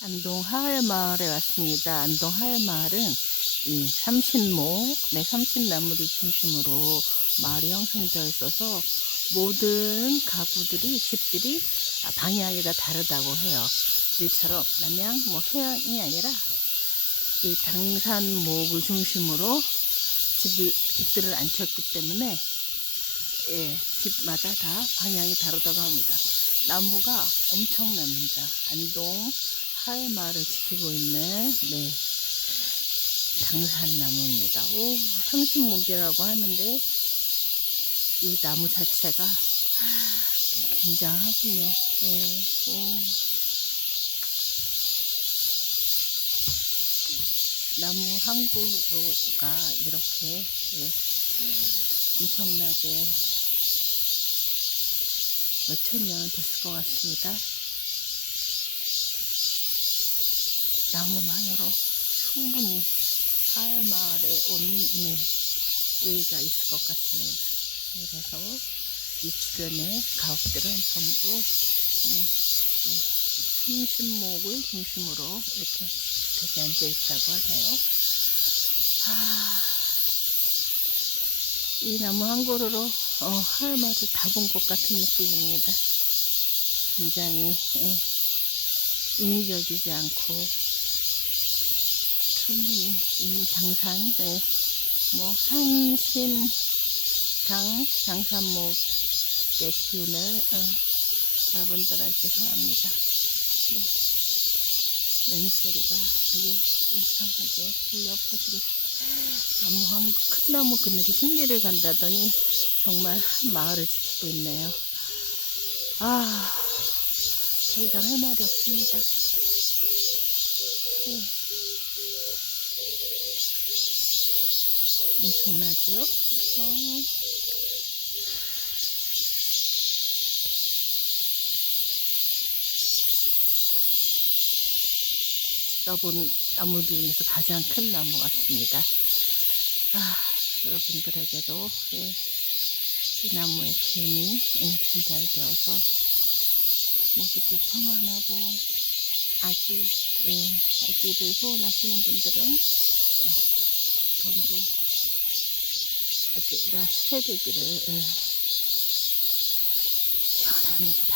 안동 하회마을에 왔습니다. 안동 하회마을은 이 삼신목, 네, 삼신나무를 중심으로 마을이 형성되어 있어서 모든 가구들이, 집들이 아, 방향이 다 다르다고 해요. 우리처럼 남양, 뭐 서양이 아니라 이 당산목을 중심으로 집을, 집들을 안 쳤기 때문에 예, 집마다 다 방향이 다르다고 합니다. 나무가 엄청납니다. 안동 하회마을을 지키고 있는 네 당산나무입니다. 오, 삼신목이라고 하는데 이 나무 자체가 굉장하군요. 예, 오. 나무 한 그루가 이렇게 예, 엄청나게 몇천 년은 됐을 것 같습니다. 나무만으로 충분히 하회마을에 온 네, 의의가 있을 것 같습니다. 그래서 이 주변의 가옥들은 전부 음, 이 삼신목을 중심으로 이렇게 주택에 앉아 있다고 하네요. 아, 이 나무 한 그루로 어, 하회마을을 다본 것 같은 느낌입니다. 굉장히 예, 인위적이지 않고 충분히 이 당산, 네, 뭐 삼신 당 장산목의 기운을 어, 여러분들한테 전합니다. 네. 매미소리가 되게 울창하게 울려 퍼지고. 나무 한, 큰 나무 그늘이 심리를 간다더니 정말 한 마을을 지키고 있네요. 아, 더 이상 할 말이 없습니다. 네. 엄청나죠? 어. 제가 본 나무 중에서 가장 큰 나무 같습니다. 아, 여러분들에게도 예, 이 나무의 기운이 예, 전달되어서 모두들 평안하고 아기, 예, 아기를 소원하시는 분들은 예, 전부 아기가 스테되기를 예, 기원합니다.